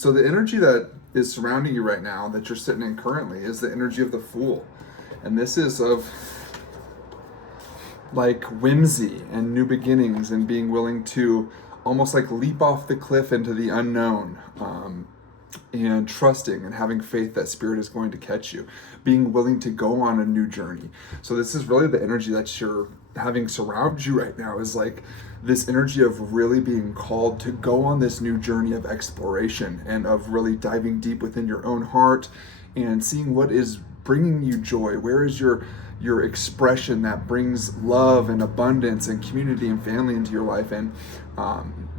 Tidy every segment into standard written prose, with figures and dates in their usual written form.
So the energy that is surrounding you right now, that you're sitting in currently, is the energy of the Fool. And this is of like whimsy and new beginnings and being willing to almost like leap off the cliff into the unknown, and trusting and having faith that spirit is going to catch you, being willing to go on a new journey. So this is really the energy that you're having surround you right now, is like this energy of really being called to go on this new journey of exploration and of really diving deep within your own heart and seeing what is bringing you joy. Where is your expression that brings love and abundance and community and family into your life? And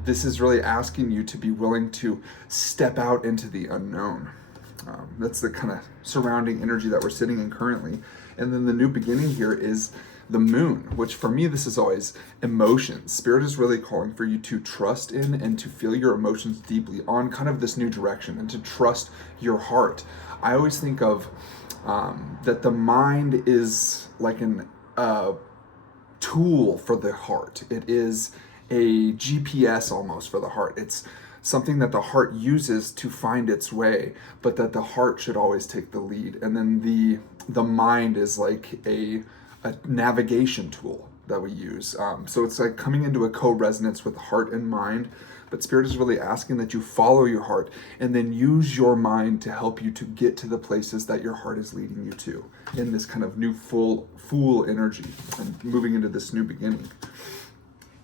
this is really asking you to be willing to step out into the unknown. That's the kind of surrounding energy that we're sitting in currently. And then the new beginning here is the moon, which for me, this is always emotions. Spirit is really calling for you to trust in and to feel your emotions deeply on kind of this new direction and to trust your heart. I always think of that the mind is like an tool for the heart. It is a GPS almost for the heart. It's something that the heart uses to find its way, but that the heart should always take the lead. And then the mind is like a navigation tool that we use. So it's like coming into a co-resonance with heart and mind. But Spirit is really asking that you follow your heart and then use your mind to help you to get to the places that your heart is leading you to in this kind of new fool energy and moving into this new beginning.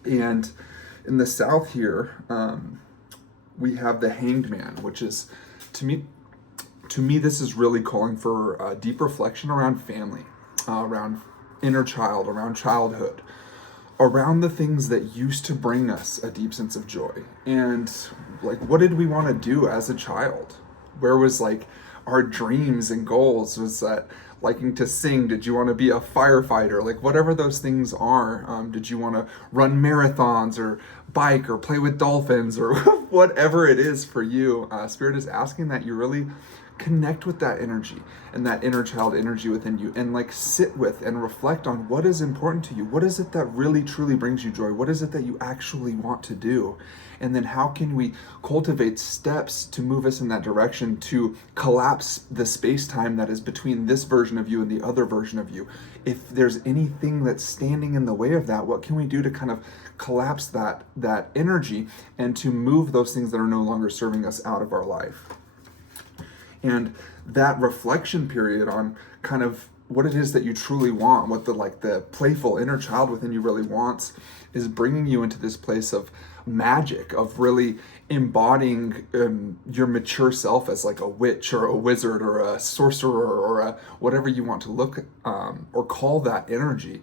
And in the south here, we have the Hanged Man, which is, to me, this is really calling for deep reflection around family, around inner child, around childhood, around the things that used to bring us a deep sense of joy. And like, what did we want to do as a child? Where was like our dreams and goals? Was that liking to sing? Did you want to be a firefighter? Like whatever those things are, did you want to run marathons or bike or play with dolphins or whatever it is for you? Spirit is asking that you really connect with that energy and that inner child energy within you and like sit with and reflect on what is important to you. What is it that really truly brings you joy? What is it that you actually want to do? And then how can we cultivate steps to move us in that direction to collapse the space-time that is between this version of you and the other version of you? If there's anything that's standing in the way of that, what can we do to kind of collapse that energy and to move those things that are no longer serving us out of our life? And that reflection period on kind of what it is that you truly want, what the playful inner child within you really wants, is bringing you into this place of magic, of really embodying your mature self as like a witch or a wizard or a sorcerer or a whatever you want to look or call that energy,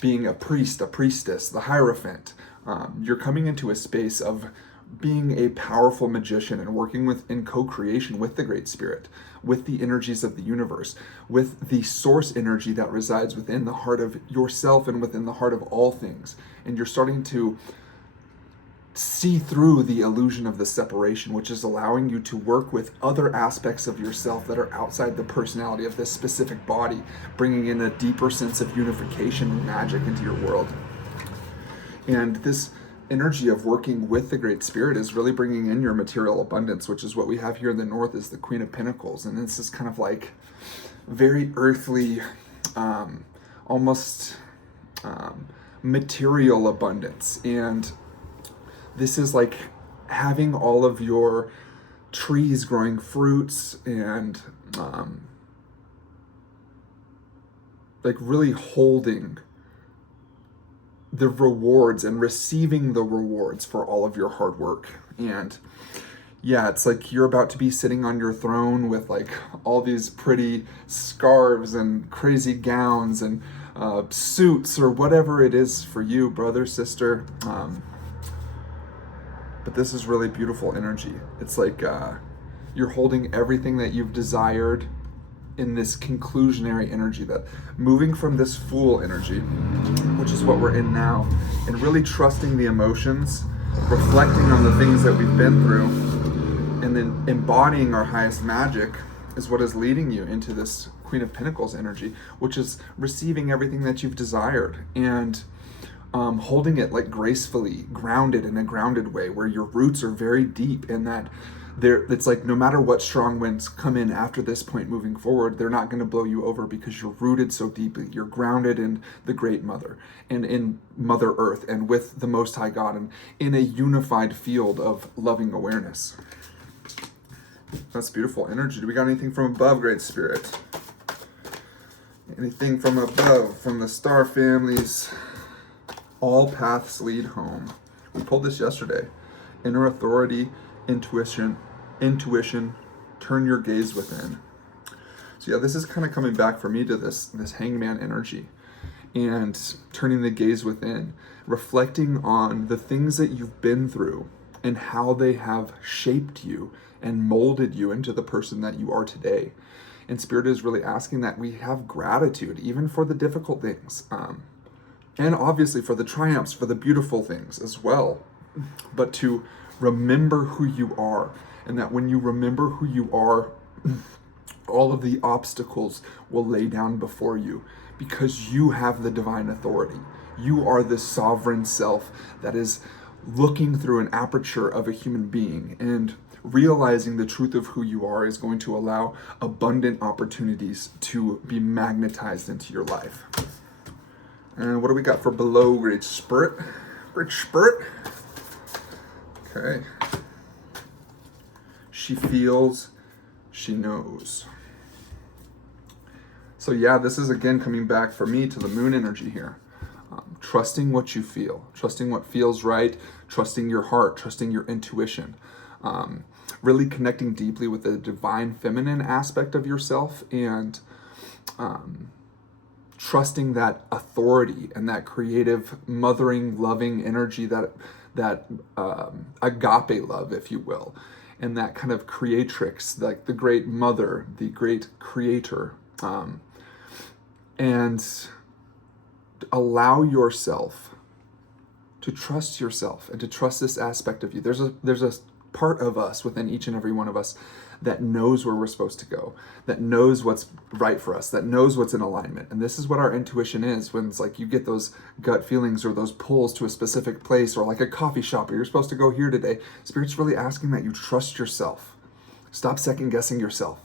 being a priest, a priestess, the Hierophant. You're coming into a space of being a powerful magician and working in co-creation with the Great Spirit, with the energies of the universe, with the source energy that resides within the heart of yourself and within the heart of all things. And you're starting to see through the illusion of the separation, which is allowing you to work with other aspects of yourself that are outside the personality of this specific body, bringing in a deeper sense of unification and magic into your world. And this energy of working with the Great Spirit is really bringing in your material abundance, which is what we have here in the north is the Queen of Pentacles. And this is kind of like very earthly, almost material abundance. And this is like having all of your trees growing fruits and like really holding the rewards and receiving the rewards for all of your hard work. And yeah, it's like you're about to be sitting on your throne with like all these pretty scarves and crazy gowns and suits or whatever it is for you, brother, sister. But this is really beautiful energy. It's like you're holding everything that you've desired in this conclusionary energy, that moving from this Fool energy, which is what we're in now, and really trusting the emotions, reflecting on the things that we've been through, and then embodying our highest magic is what is leading you into this Queen of Pentacles energy, which is receiving everything that you've desired and holding it like gracefully, grounded in a grounded way, where your roots are very deep in that it's like no matter what strong winds come in after this point moving forward, they're not going to blow you over because you're rooted so deeply. You're grounded in the Great Mother and in Mother Earth and with the Most High God and in a unified field of loving awareness. That's beautiful energy. Do we got anything from above, Great Spirit? Anything from above, from the star families? All paths lead home. We pulled this yesterday. Inner authority, intuition, turn your gaze within. So yeah, this is kind of coming back for me to this hangman energy and turning the gaze within, reflecting on the things that you've been through and how they have shaped you and molded you into the person that you are today. And Spirit is really asking that we have gratitude, even for the difficult things, and obviously for the triumphs, for the beautiful things as well, but to remember who you are, and that when you remember who you are, all of the obstacles will lay down before you because you have the divine authority. You are the sovereign self that is looking through an aperture of a human being, and realizing the truth of who you are is going to allow abundant opportunities to be magnetized into your life. And what do we got for below, Great Spirit? Great Spirit. Okay. She feels, she knows. So yeah, this is again coming back for me to the moon energy here. Trusting what you feel, trusting what feels right, trusting your heart, trusting your intuition. Really connecting deeply with the divine feminine aspect of yourself, and trusting that authority and that creative, mothering, loving energy, that agape love, if you will, and that kind of creatrix, like the great mother, the great creator, and allow yourself to trust yourself and to trust this aspect of you. There's a part of us within each and every one of us that knows where we're supposed to go, that knows what's right for us, that knows what's in alignment. And this is what our intuition is, when it's like you get those gut feelings or those pulls to a specific place, or like a coffee shop, or you're supposed to go here today. Spirit's really asking that you trust yourself. Stop second guessing yourself.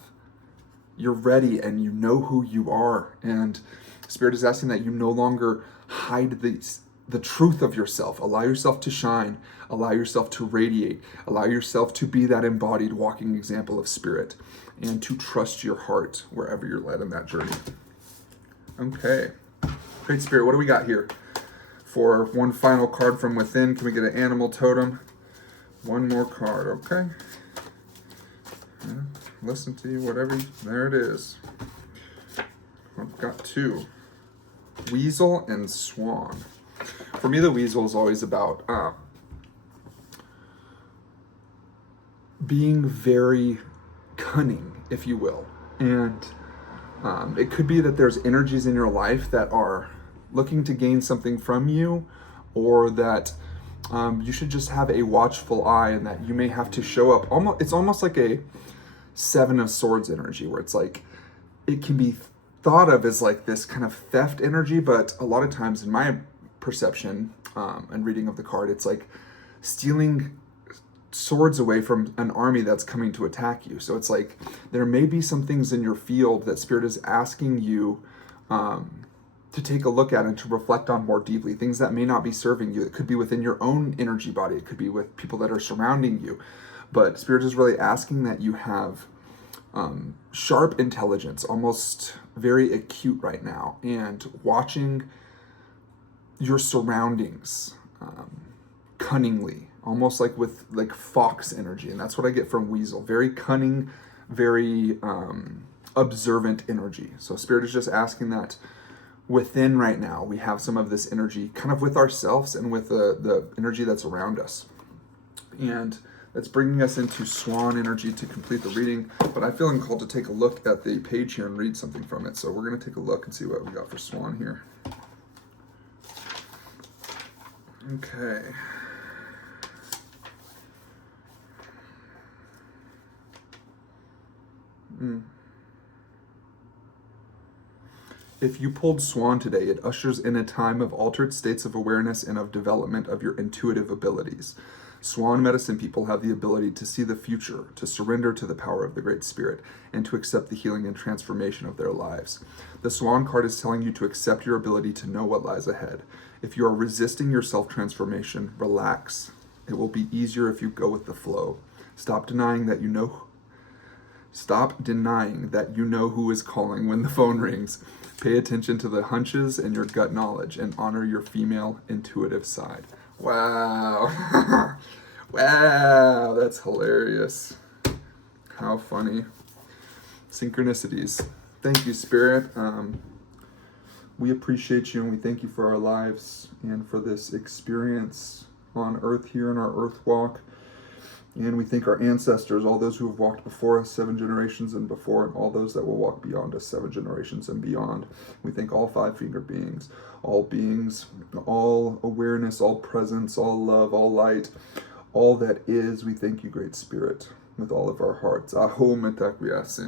You're ready and you know who you are. And Spirit is asking that you no longer hide the truth of yourself. Allow yourself to shine. Allow yourself to radiate. Allow yourself to be that embodied walking example of Spirit, and to trust your heart wherever you're led in that journey. Okay. Great Spirit, what do we got here? For one final card from within, can we get an animal totem? One more card, okay? Yeah, listen to you, whatever. There it is. I've got two. Weasel and Swan. For me, the weasel is always about being very cunning, if you will. And it could be that there's energies in your life that are looking to gain something from you, or that you should just have a watchful eye, and that you may have to show up. It's almost like a Seven of Swords energy, where it's like it can be thought of as like this kind of theft energy, but a lot of times in my perception and reading of the card, it's like stealing swords away from an army that's coming to attack you. So it's like there may be some things in your field that Spirit is asking you to take a look at and to reflect on more deeply, things that may not be serving you. It could be within your own energy body, it could be with people that are surrounding you, but Spirit is really asking that you have sharp intelligence, almost very acute right now, and watching your surroundings cunningly, almost like with like fox energy. And that's what I get from weasel. Very cunning, very observant energy. So Spirit is just asking that within right now we have some of this energy kind of with ourselves and with the energy that's around us. And that's bringing us into Swan energy to complete the reading. But I feel called to take a look at the page here and read something from it. So we're going to take a look and see what we got for Swan here. Okay. If you pulled Swan today, it ushers in a time of altered states of awareness and of development of your intuitive abilities. Swan medicine people have the ability to see the future, to surrender to the power of the Great Spirit, and to accept the healing and transformation of their lives. The Swan card is telling you to accept your ability to know what lies ahead. If you are resisting your self-transformation, relax. It will be easier if you go with the flow. Stop denying that you know who is calling when the phone rings. Pay attention to the hunches and your gut knowledge, and honor your female intuitive side. Wow. Wow, that's hilarious. How funny. Synchronicities. Thank you, Spirit. We appreciate you, and we thank you for our lives and for this experience on earth here in our earth walk. And we thank our ancestors, all those who have walked before us 7 generations and before, and all those that will walk beyond us 7 generations and beyond. We thank all 5-finger beings, all awareness, all presence, all love, all light, all that is. We thank you, Great Spirit, with all of our hearts. Aho Metakwiasin.